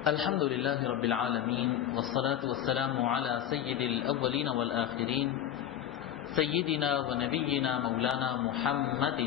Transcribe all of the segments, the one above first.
الحمد لله رب العالمين والصلاة والسلام على سيد الأولين والآخرين سيدنا ونبينا مولانا محمد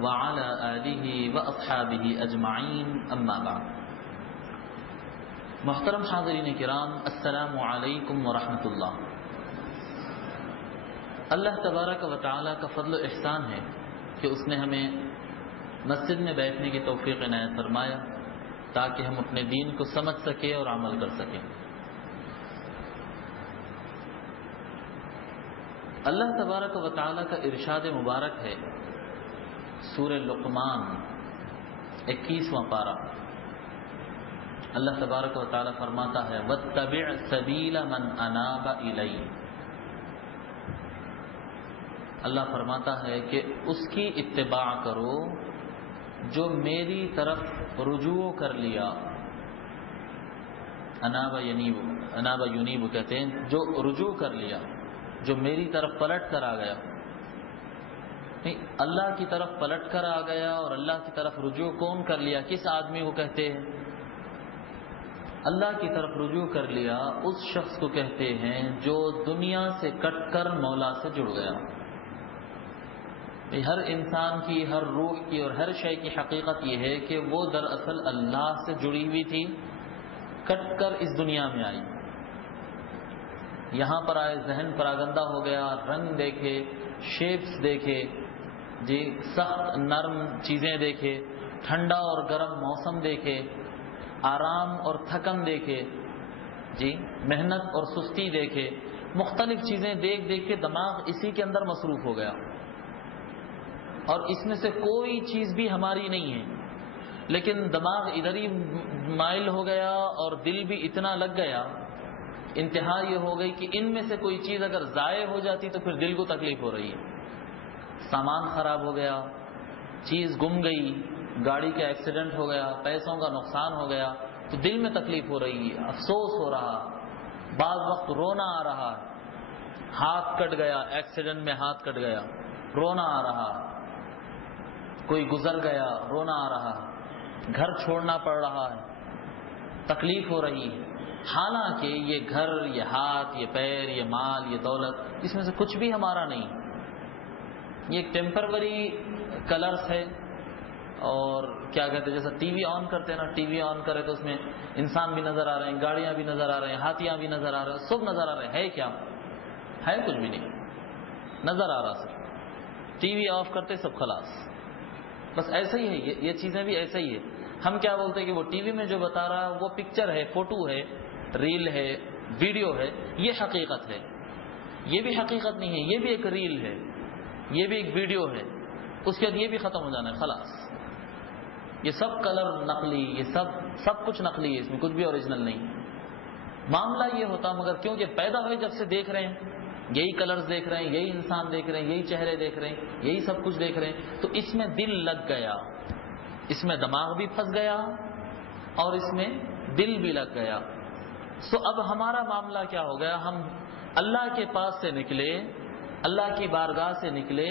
وعلى آله وأصحابه أجمعين أما بعد. محترم حاضرین کرام، السلام علیکم ورحمۃ اللہ. اللہ تبارک و تعالی کا فضل و احسان ہے کہ اس نے ہمیں مسجد میں بیٹھنے کی توفیق عنایت فرمایا تاکہ ہم اپنے دین کو سمجھ سکیں اور عمل کر سکیں. اللہ تبارک و تعالی کا ارشاد مبارک ہے سورہ لقمان 21واں پارہ. اللہ تبارک و تعالی فرماتا ہے وَاتَّبِعْ سَبِيلَ مَنْ أَنَابَ إِلَيَّ. اللہ فرماتا ہے کہ اس کی اتباع کرو جو میری طرف رجوع کر لیا. انابا ینیب کہتے ہیں جو رجوع کر لیا، جو میری طرف پلٹ کر آ گیا. اللہ کی طرف پلٹ کر آ گیا اور اللہ کی طرف رجوع کون کر لیا؟ کس آدمی کو کہتے ہیں؟ اللہ کی طرف رجوع کر لیا اس شخص کو کہتے ہیں جو دنیا سے کٹ کر مولا سے جڑ گیا. ہر انسان کی، ہر روح کی اور ہر شے کی حقیقت یہ ہے کہ وہ دراصل اللہ سے جڑی ہوئی تھی، کٹ کر اس دنیا میں آئی. یہاں پر آئے، ذہن پراگندہ ہو گیا، رنگ دیکھے، شیپس دیکھے، جی سخت نرم چیزیں دیکھے، ٹھنڈا اور گرم موسم دیکھے، آرام اور تھکن دیکھے، جی محنت اور سستی دیکھے، مختلف چیزیں دیکھ دیکھ کے دماغ اسی کے اندر مصروف ہو گیا اور اس میں سے کوئی چیز بھی ہماری نہیں ہے. لیکن دماغ ادھر ہی مائل ہو گیا اور دل بھی اتنا لگ گیا، انتہا یہ ہو گئی کہ ان میں سے کوئی چیز اگر ضائع ہو جاتی تو پھر دل کو تکلیف ہو رہی ہے. سامان خراب ہو گیا، چیز گم گئی، گاڑی کا ایکسیڈنٹ ہو گیا، پیسوں کا نقصان ہو گیا تو دل میں تکلیف ہو رہی ہے، افسوس ہو رہا، بعض وقت رونا آ رہا. ہاتھ کٹ گیا، ایکسیڈنٹ میں ہاتھ کٹ گیا، رونا آ رہا. کوئی گزر گیا، رونا آ رہا. گھر چھوڑنا پڑ رہا ہے، تکلیف ہو رہی ہے. حالانکہ یہ گھر، یہ ہاتھ، یہ پیر، یہ مال، یہ دولت، اس میں سے کچھ بھی ہمارا نہیں. یہ ایک ٹیمپروری کلرز ہے. اور کیا کہتے ہیں، جیسا ٹی وی آن کرتے ہیں نا، ٹی وی آن کرے تو اس میں انسان بھی نظر آ رہے ہیں، گاڑیاں بھی نظر آ رہے ہیں، ہاتھیاں بھی نظر آ رہے ہیں، سب نظر آ رہے ہیں. ہے کیا؟ ہے کچھ بھی نہیں، نظر آ رہا سب. ٹی وی آف کرتے سب خلاص. بس ایسا ہی ہے، یہ چیزیں بھی ایسا ہی ہے. ہم کیا بولتے ہیں کہ وہ ٹی وی میں جو بتا رہا ہے وہ پکچر ہے، فوٹو ہے، ریل ہے، ویڈیو ہے، یہ حقیقت ہے. یہ بھی حقیقت نہیں ہے، یہ بھی ایک ریل ہے، یہ بھی ایک ویڈیو ہے. اس کے بعد یہ بھی ختم ہو جانا ہے خلاص. یہ سب کلر نقلی، یہ سب کچھ نقلی ہے، اس میں کچھ بھی اوریجنل نہیں. معاملہ یہ ہوتا، مگر کیونکہ پیدا ہوئے جب سے دیکھ رہے ہیں، یہی کلرز دیکھ رہے ہیں، یہی انسان دیکھ رہے ہیں، یہی چہرے دیکھ رہے ہیں، یہی سب کچھ دیکھ رہے ہیں، تو اس میں دل لگ گیا، اس میں دماغ بھی پھنس گیا اور اس میں دل بھی لگ گیا. سو اب ہمارا معاملہ کیا ہو گیا؟ ہم اللہ کے پاس سے نکلے، اللہ کی بارگاہ سے نکلے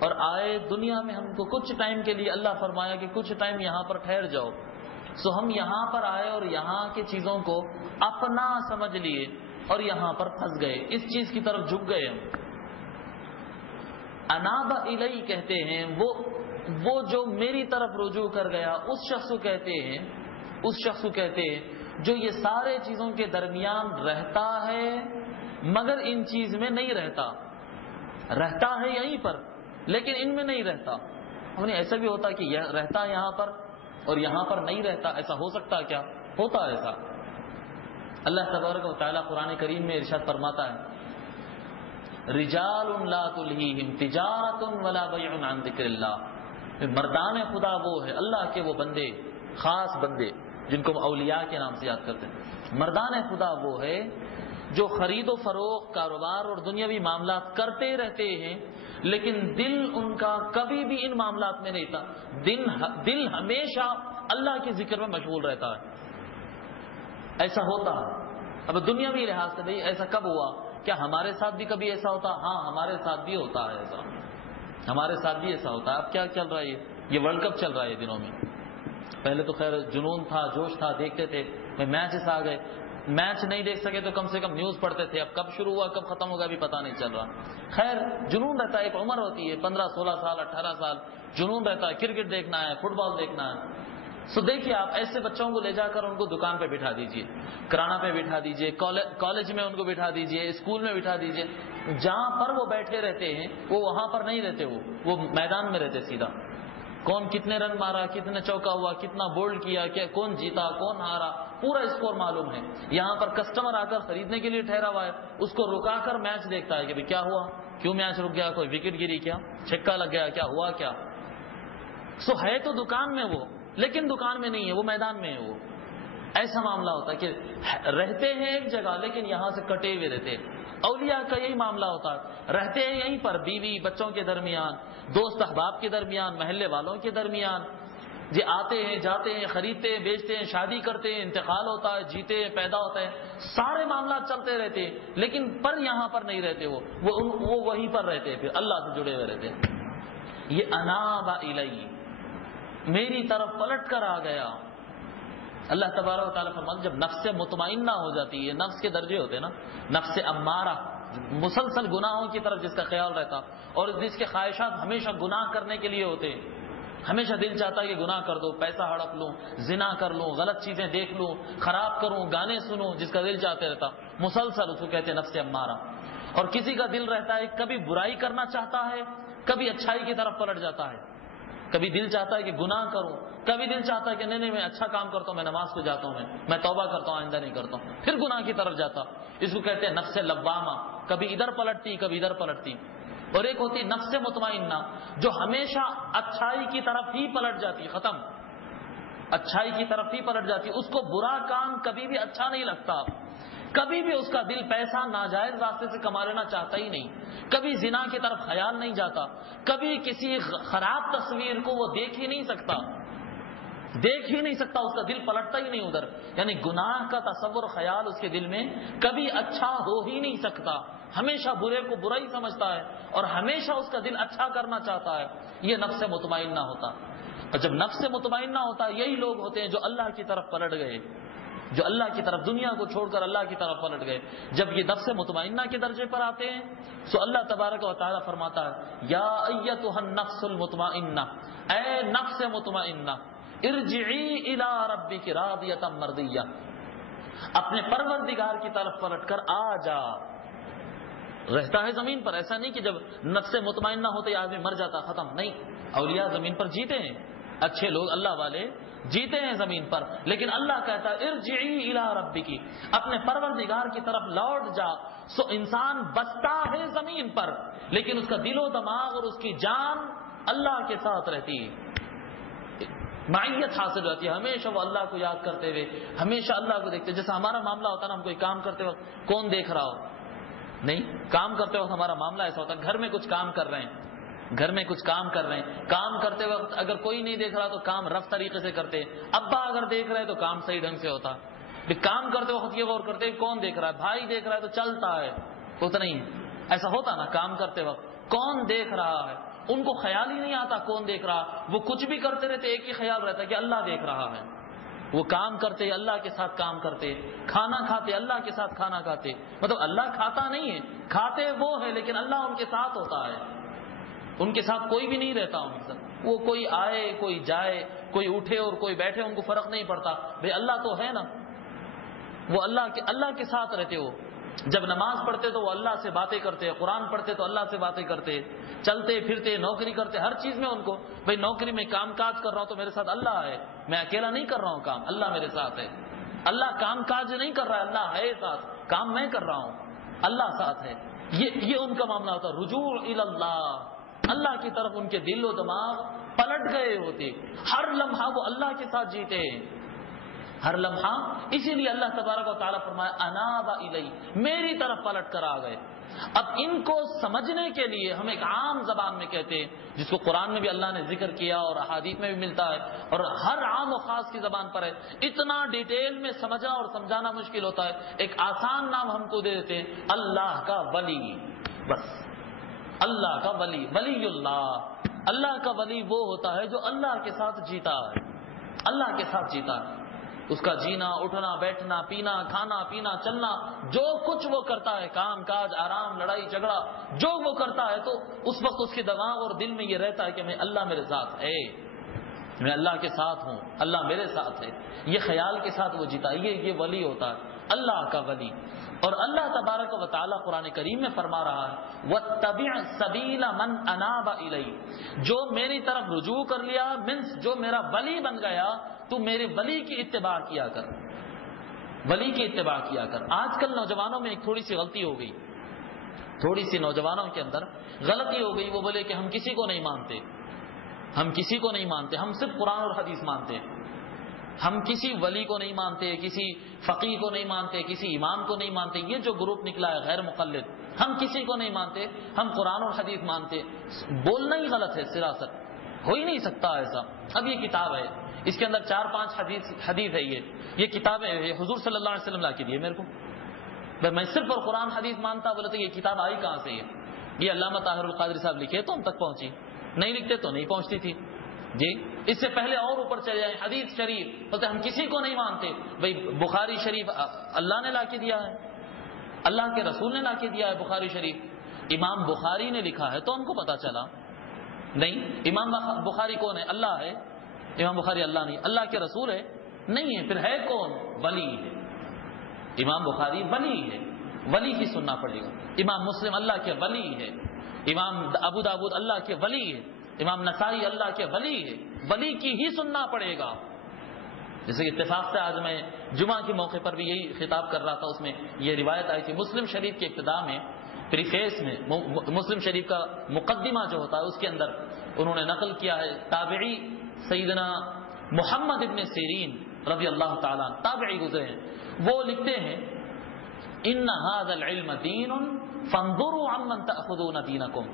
اور آئے دنیا میں. ہم کو کچھ ٹائم کے لیے اللہ فرمایا کہ کچھ ٹائم یہاں پر ٹھہر جاؤ. سو ہم یہاں پر آئے اور یہاں کی چیزوں کو اپنا سمجھ لیے اور یہاں پر پھنس گئے، اس چیز کی طرف جھک گئے. ہم انابا الی کہتے ہیں وہ جو میری طرف رجوع کر گیا، اس شخص کو کہتے ہیں جو یہ سارے چیزوں کے درمیان رہتا ہے مگر ان چیز میں نہیں رہتا ہے یہیں پر لیکن ان میں نہیں رہتا. ہم نے ایسا بھی ہوتا کہ رہتا ہے یہاں پر اور یہاں پر نہیں رہتا، ایسا ہو سکتا ہے کیا؟ ہوتا ہے ایسا. اللہ تبارک و تعالی قرآن کریم میں ارشاد فرماتا ہے رجال لا تلہیہم تجارۃ ولا بیع عن ذکر اللہ. مردان خدا وہ ہے، اللہ کے وہ بندے، خاص بندے جن کو اولیاء کے نام سے یاد کرتے ہیں. مردان خدا وہ ہے جو خرید و فروخت، کاروبار اور دنیاوی معاملات کرتے رہتے ہیں لیکن دل ان کا کبھی بھی ان معاملات میں نہیں تھا. دل ہمیشہ اللہ کے ذکر میں مشغول رہتا ہے. ایسا ہوتا ہے. اب دنیاوی لحاظ سے بھئی ایسا کب ہوا؟ کیا ہمارے ساتھ بھی کبھی ایسا ہوتا؟ ہاں ہمارے ساتھ بھی ہوتا ہے ایسا، ہمارے ساتھ بھی ایسا ہوتا ہے. اب کیا چل رہا ہے؟ یہ ورلڈ کپ چل رہا ہے دنوں میں. پہلے تو خیر جنون تھا، جوش تھا، دیکھتے تھے، میچز آ گئے، میچ نہیں دیکھ سکے تو کم سے کم نیوز پڑھتے تھے، اب کب شروع ہوا کب ختم ہوگا بھی پتہ نہیں چل رہا. خیر جنون رہتا ہے، ایک عمر ہوتی ہے 15 16 سال 18 سال، جنون رہتا ہے، کرکٹ دیکھنا ہے، فٹ بال دیکھنا ہے. سو دیکھیے آپ ایسے بچوں کو لے جا کر ان کو دکان پہ بٹھا دیجئے، کرانا پہ بٹھا دیجئے، کالج میں ان کو بٹھا دیجئے، اسکول میں بٹھا دیجئے، جہاں پر وہ بیٹھے رہتے ہیں وہ وہاں پر نہیں رہتے، وہ میدان میں رہتے. سیدھا کون کتنے رن مارا، کتنے چوکا ہوا، کتنا بولڈ کیا، کون جیتا کون ہارا، پورا اسکور معلوم ہے. یہاں پر کسٹمر آ کر خریدنے کے لیے ٹھہرا ہوا ہے، اس کو رکا کر میچ دیکھتا ہے کہ بھئی کیا ہوا، کیوں میچ رک گیا، کوئی وکٹ گری کیا، چھکا لگ گیا، کیا ہوا کیا. سو ہے تو دکان میں وہ، لیکن دکان میں نہیں ہے، وہ میدان میں ہے. وہ ایسا معاملہ ہوتا ہے کہ رہتے ہیں ایک جگہ لیکن یہاں سے کٹے ہوئے رہتے. اولیاء کا یہی معاملہ ہوتا ہے، رہتے ہیں یہیں پر، بیوی بچوں کے درمیان، دوست احباب کے درمیان، محلے والوں کے درمیان، جی آتے ہیں جاتے ہیں، خریدتے ہیں بیچتے ہیں، شادی کرتے ہیں، انتقال ہوتا ہے، جیتے ہیں پیدا ہوتا ہے، سارے معاملات چلتے رہتے ہیں، لیکن پر یہاں پر نہیں رہتے. وہ وہیں پر رہتے ہیں، پھر اللہ سے جڑے ہوئے رہتے ہیں. یہ اناب الی، میری طرف پلٹ کر آ گیا. اللہ تبارک و تعالیٰ فرماتے جب نفس مطمئنہ ہو جاتی ہے، نفس کے درجے ہوتے ہیں نا، نفس امارہ مسلسل گناہوں کی طرف جس کا خیال رہتا اور جس کے خواہشات ہمیشہ گناہ کرنے کے لیے ہوتے ہیں، ہمیشہ دل چاہتا ہے کہ گناہ کر دو، پیسہ ہڑپ لوں، زنا کر لوں، غلط چیزیں دیکھ لوں، خراب کروں، گانے سنوں، جس کا دل چاہتے رہتا مسلسل، اس کو کہتے ہیں نفس امارہ. اور کسی کا دل رہتا ہے کبھی برائی کرنا چاہتا ہے، کبھی اچھائی کی طرف پلٹ جاتا ہے، کبھی دل چاہتا ہے کہ گناہ کروں، کبھی دل چاہتا ہے کہ نہیں میں اچھا کام کرتا ہوں، میں نماز کو جاتا ہوں، میں توبہ کرتا ہوں، آئندہ نہیں کرتا ہوں، پھر گناہ کی طرف جاتا. اس کو کہتے ہیں نفس لوامہ، کبھی ادھر پلٹتی کبھی ادھر پلٹتی. اور ایک ہوتی نفس مطمئنہ جو ہمیشہ اچھائی کی طرف ہی پلٹ جاتی، ختم، اچھائی کی طرف ہی پلٹ جاتی. اس کو برا کام کبھی بھی اچھا نہیں لگتا، کبھی بھی اس کا دل پیسہ ناجائز راستے سے کما لینا چاہتا ہی نہیں، کبھی زنا کی طرف خیال نہیں جاتا، کبھی کسی خراب تصویر کو وہ دیکھ ہی نہیں سکتا، اس کا دل پلٹتا ہی نہیں ادھر. یعنی گناہ کا تصور خیال اس کے دل میں کبھی اچھا ہو ہی نہیں سکتا، ہمیشہ برے کو برا ہی سمجھتا ہے اور ہمیشہ اس کا دل اچھا کرنا چاہتا ہے. یہ نفس مطمئنہ ہوتا. اور جب نفس مطمئنہ ہوتا یہی لوگ ہوتے ہیں جو اللہ کی طرف پلٹ گئے، جو اللہ کی طرف، دنیا کو چھوڑ کر اللہ کی طرف پلٹ گئے. جب یہ نفس مطمئنہ کے درجے پر آتے ہیں تو اللہ تبارک و تعالیٰ فرماتا ہے یا ایتھا النفس المطمئنہ، اے نفس مطمئنہ، ارجعی الی ربک راضیۃ مرضیہ، اپنے پروردگار کی طرف پلٹ کر آ جا. رہتا ہے زمین پر، ایسا نہیں کہ جب نفس مطمئنہ ہوتے آدمی مر جاتا، ختم، نہیں. اولیاء زمین پر جیتے ہیں، اچھے لوگ اللہ والے جیتے ہیں زمین پر، لیکن اللہ کہتا ہے ارجعی الی ربک، اپنے پروردگار کی طرف لوٹ جا. سو انسان بستا ہے زمین پر لیکن اس کا دل و دماغ اور اس کی جان اللہ کے ساتھ رہتی ہے، معیت حاصل ہوتی ہے، ہمیشہ وہ اللہ کو یاد کرتے ہوئے، ہمیشہ اللہ کو دیکھتے. جیسا ہمارا معاملہ ہوتا ہے نا، ہم کوئی کام کرتے وقت کون دیکھ رہا ہو، نہیں، کام کرتے وقت ہمارا معاملہ ایسا ہوتا ہے، گھر میں کچھ کام کر رہے ہیں، کام کرتے وقت اگر کوئی نہیں دیکھ رہا تو کام رف طریقے سے کرتے. ابا اگر دیکھ رہے تو کام صحیح ڈھنگ سے ہوتا. کام کرتے وقت یہ غور کرتے کون دیکھ رہا ہے، بھائی دیکھ رہا ہے تو چلتا ہے، اتنا ہی ایسا ہوتا نا. کام کرتے وقت کون دیکھ رہا ہے، ان کو خیال ہی نہیں آتا کون دیکھ رہا، وہ کچھ بھی کرتے رہتے، ایک ہی خیال رہتا کہ اللہ دیکھ رہا ہے. وہ کام کرتے اللہ کے ساتھ کام کرتے، کھانا کھاتے اللہ کے ساتھ کھانا کھاتے. مطلب اللہ کھاتا نہیں ہے، کھاتے وہ ہے لیکن اللہ ان کے ساتھ ہوتا ہے، ان کے ساتھ کوئی بھی نہیں رہتا ان کے ساتھ. وہ کوئی آئے کوئی جائے، کوئی اٹھے اور کوئی بیٹھے، ان کو فرق نہیں پڑتا، بھئی اللہ تو ہے نا. وہ اللہ کے ساتھ رہتے. ہو جب نماز پڑھتے تو وہ اللہ سے باتیں کرتے، قرآن پڑھتے تو اللہ سے باتیں کرتے، چلتے پھرتے نوکری کرتے، ہر چیز میں ان کو بھئی نوکری میں کام کاج کر رہا ہوں تو میرے ساتھ اللہ ہے، میں اکیلا نہیں کر رہا ہوں کام، اللہ میرے ساتھ ہے. اللہ کام کاج نہیں کر رہا ہے، اللہ ہے ساتھ، کام میں کر رہا ہوں، اللہ ساتھ ہے. یہ ان کا معاملہ ہوتا. رجوع الی اللہ، اللہ کی طرف ان کے دل و دماغ پلٹ گئے ہوتے، ہر لمحہ وہ اللہ کے ساتھ جیتے، ہر لمحہ. اسی لیے اللہ تبارک و تعالیٰ فرمایا اناب الی، میری طرف پلٹ کر آ گئے. اب ان کو سمجھنے کے لیے ہم ایک عام زبان میں کہتے ہیں، جس کو قرآن میں بھی اللہ نے ذکر کیا اور احادیث میں بھی ملتا ہے اور ہر عام و خاص کی زبان پر ہے. اتنا ڈیٹیل میں سمجھنا اور سمجھانا مشکل ہوتا ہے. ایک آسان نام ہم کو دے دیتے ہیں، اللہ کا ولی. بس اللہ کا ولی، ولی اللہ. اللہ کا ولی وہ ہوتا ہے جو اللہ کے ساتھ جیتا ہے، اللہ کے ساتھ جیتا ہے، اس کا جینا اٹھنا بیٹھنا پینا کھانا پینا چلنا جو کچھ وہ کرتا ہے، کام کاج آرام لڑائی جھگڑا جو وہ کرتا ہے، تو اس وقت اس کے دماغ اور دل میں یہ رہتا ہے کہ میں اللہ میرے ساتھ ہے، میں اللہ کے ساتھ ہوں، اللہ میرے ساتھ ہے، یہ خیال کے ساتھ وہ جیتا ہے، یہ ولی ہوتا ہے اللہ کا ولی۔ اور اللہ تبارک و تعالی قرآن کریم میں فرما رہا ہے وَاتَّبِعْ سَبِيلَ مَنْ أَنَابَ إِلَيَّ، جو میری طرف رجوع کر لیا، مینس جو میرا ولی بن گیا، تو میرے ولی کی اتباع کیا کر، ولی کی اتباع کیا کر۔ آج کل نوجوانوں میں ایک تھوڑی سی غلطی ہو گئی، تھوڑی سی نوجوانوں کے اندر غلطی ہو گئی، وہ بولے کہ ہم کسی کو نہیں مانتے، ہم کسی کو نہیں مانتے، ہم صرف قرآن اور حدیث مانتے ہیں، ہم کسی ولی کو نہیں مانتے، کسی فقیہ کو نہیں مانتے، کسی امام کو نہیں مانتے۔ یہ جو گروپ نکلا ہے غیر مقلد، ہم کسی کو نہیں مانتے، ہم قرآن اور حدیث مانتے، بولنا ہی غلط ہے، سراست ہو ہی نہیں سکتا ایسا۔ اب یہ کتاب ہے، اس کے اندر 4-5 حدیث ہے، یہ کتابیں حضور صلی اللہ علیہ وسلم لا کے دیے میرے کو، میں صرف اور قرآن حدیث مانتا، بولے تو یہ کتاب آئی کہاں سے؟ یہ علامہ طاہر القادری صاحب لکھے تو ہم تک پہنچی، نہیں لکھتے تو نہیں پہنچتی تھی جی۔ اس سے پہلے اور اوپر چلے جائیں، حدیث شریف بولتے ہم کسی کو نہیں مانتے، بھائی بخاری شریف اللہ نے لا کے دیا ہے، اللہ کے رسول نے لا کے دیا ہے بخاری شریف، امام بخاری نے لکھا ہے تو ہم کو پتا چلا، نہیں امام بخاری کون ہے؟ اللہ ہے، امام بخاری اللہ نہیں، اللہ کے رسول ہے نہیں ہے، پھر ہے کون؟ ولی ہے، امام بخاری ولی ہے، ولی کی سننا پڑے گا۔ امام مسلم اللہ کے ولی ہے، امام ابو داود اللہ کے ولی ہے، امام نسائی اللہ کے ولی ہے، ولی کی ہی سننا پڑے گا۔ جیسے کہ اتفاق سے آج میں جمعہ کے موقع پر بھی یہی خطاب کر رہا تھا، اس میں یہ روایت آئی تھی مسلم شریف کے ابتدا میں، پریفیس میں مسلم شریف کا مقدمہ جو ہوتا ہے اس کے اندر انہوں نے نقل کیا ہے، تابعی سیدنا محمد ابن سیرین رضی اللہ تعالیٰ تابعی گزرے ہیں، وہ لکھتے ہیں ان هذا العلم دین فانظروا عمن تأخذون دینکم،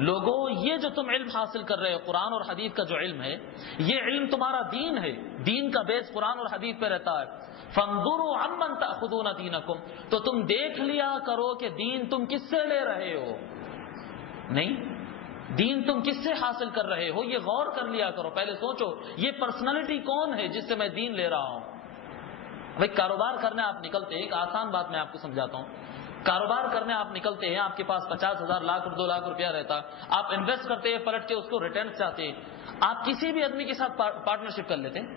لوگوں یہ جو تم علم حاصل کر رہے ہو قرآن اور حدیث کا جو علم ہے، یہ علم تمہارا دین ہے، دین کا بیس قرآن اور حدیث پہ رہتا ہے۔ فانظروا عمن تأخذون دینکم، تو تم دیکھ لیا کرو کہ دین تم کس سے لے رہے ہو، نہیں دین تم کس سے حاصل کر رہے ہو، یہ غور کر لیا کرو، پہلے سوچو یہ پرسنالٹی کون ہے جس سے میں دین لے رہا ہوں۔ بھائی کاروبار کرنے آپ نکلتے ہیں، ایک آسان بات میں آپ کو سمجھاتا ہوں، کاروبار کرنے آپ نکلتے ہیں، آپ کے پاس 50,000 لاکھ 2 لاکھ روپیہ رہتا، آپ انویسٹ کرتے ہیں، پلٹ کے اس کو ریٹرن چاہتے ہیں، آپ کسی بھی آدمی کے ساتھ پارٹنرشپ کر لیتے ہیں،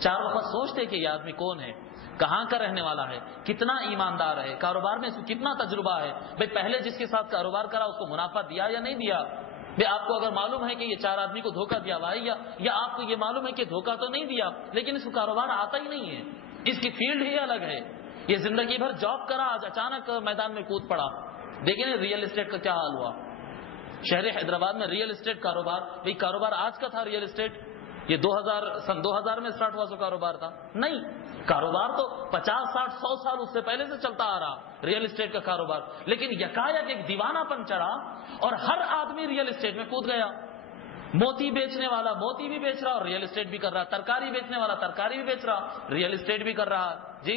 4 وقت سوچتے کہ یہ آدمی کون ہے، کہاں کا رہنے والا ہے، کتنا ایماندار ہے، کاروبار میں اس کو کتنا تجربہ ہے، بھائی پہلے جس کے ساتھ کاروبار کرا اس کو منافع دیا یا نہیں دیا، بھائی آپ کو اگر معلوم ہے کہ یہ 4 آدمی کو دھوکہ دیا ہوا ہے یا آپ کو یہ معلوم ہے کہ دھوکہ تو نہیں دیا لیکن اس کو کاروبار آتا ہی نہیں ہے، اس کی فیلڈ ہی الگ ہے، یہ زندگی بھر جاب کرا، آج اچانک میدان میں کود پڑا۔ دیکھیں ریئل اسٹیٹ کا کیا حال ہوا، شہر حیدرآباد میں ریئل اسٹیٹ کاروبار، بھئی کاروبار آج کا تھا ریئل اسٹیٹ، یہ سن 2000 میں سٹارٹ ہوا سو کاروبار تھا؟ نہیں، کاروبار تو 50 60 100 سال اس سے پہلے سے چلتا آ رہا ریئل اسٹیٹ کا کاروبار، لیکن یکایک ایک دیوانہ پن چڑھا اور ہر آدمی ریئل اسٹیٹ میں کود گیا۔ موتی بیچنے والا موتی بھی بیچ رہا اور ریئل اسٹیٹ بھی کر رہا، ترکاری بیچنے والا ترکاری بھی بیچ رہا، ریئل اسٹیٹ بھی کر رہا، جی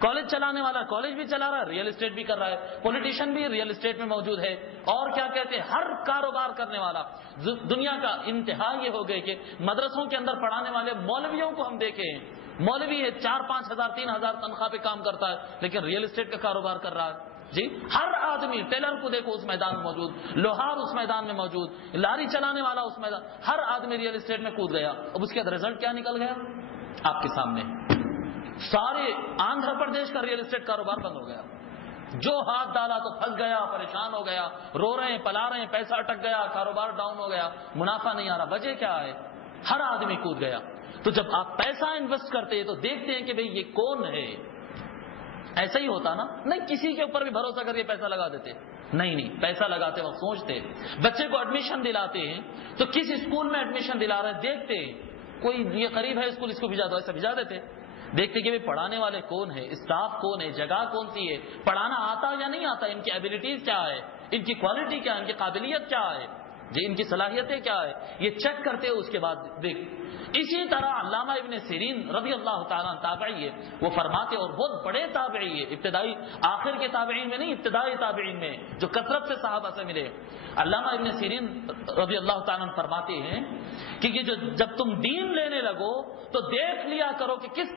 کالج چلانے والا کالج بھی چلا رہا، ریئل اسٹیٹ بھی کر رہا ہے، پولیٹیشین بھی ریئل اسٹیٹ میں موجود ہے، اور کیا کہتے ہیں ہر کاروبار کرنے والا۔ دنیا کا انتہا یہ ہو گئی کہ مدرسوں کے اندر پڑھانے والے مولویوں کو ہم دیکھیں، مولوی ہے 4-5 ہزار 3 ہزار تنخواہ پہ کام کرتا ہے لیکن ریئل اسٹیٹ کا کاروبار کر رہا ہے، جی ہر آدمی، ٹیلر کو دیکھو اس میدان میں موجود، لوہار اس میدان میں موجود، لاری چلانے والا اس میدان، ہر آدمی ریئل اسٹیٹ میں کود گیا۔ اب اس کے بعد رزلٹ کیا نکل گیا آپ کے سامنے، سارے آندھرا پردیش کا ریئل اسٹیٹ کاروبار بند ہو گیا، جو ہاتھ ڈالا تو پھنس گیا، پریشان ہو گیا، رو رہے ہیں پلا رہے ہیں، پیسہ اٹک گیا، کاروبار ڈاؤن ہو گیا، منافع نہیں آ رہا، وجہ کیا ہے؟ ہر آدمی کود گیا۔ تو جب آپ پیسہ انویسٹ کرتے ہیں تو دیکھتے ہیں کہ بھئی یہ کون ہے، ایسا ہی ہوتا نا، نہیں کسی کے اوپر بھی بھروسہ کر کے پیسہ لگا دیتے، نہیں پیسہ لگاتے وقت سوچتے، بچے کو ایڈمیشن دلاتے ہیں تو کس اسکول میں ایڈمیشن دلا رہے ہیں دیکھتے، کوئی یہ قریب ہے اسکول اس کو بھیجا دو، ایسا بھیجا دیتے، دیکھتے کہ پڑھانے والے کون ہے، اسٹاف کون ہے، جگہ کون سی ہے، پڑھانا آتا یا نہیں آتا، ان کی ایبلٹیز کیا ہے، ان کی کوالٹی کیا ہے، ان کی قابلیت کیا ہے، جی ان کی صلاحیتیں کیا ہے یہ چیک کرتے ہو، اس کے بعد دیکھ. اسی طرح علامہ ابن سیرین رضی اللہ تعالیٰ تابعی ہے، وہ فرماتے اور بہت بڑے تابعی ہے، ابتدائی آخر کے تابعین میں نہیں، ابتدائی تابعین میں جو کثرت سے صحابہ سے ملے. علامہ ابن سیرین رضی اللہ تعالیٰ فرماتے ہیں کہ یہ جب تم دین لینے لگو تو دیکھ لیا کرو کہ کس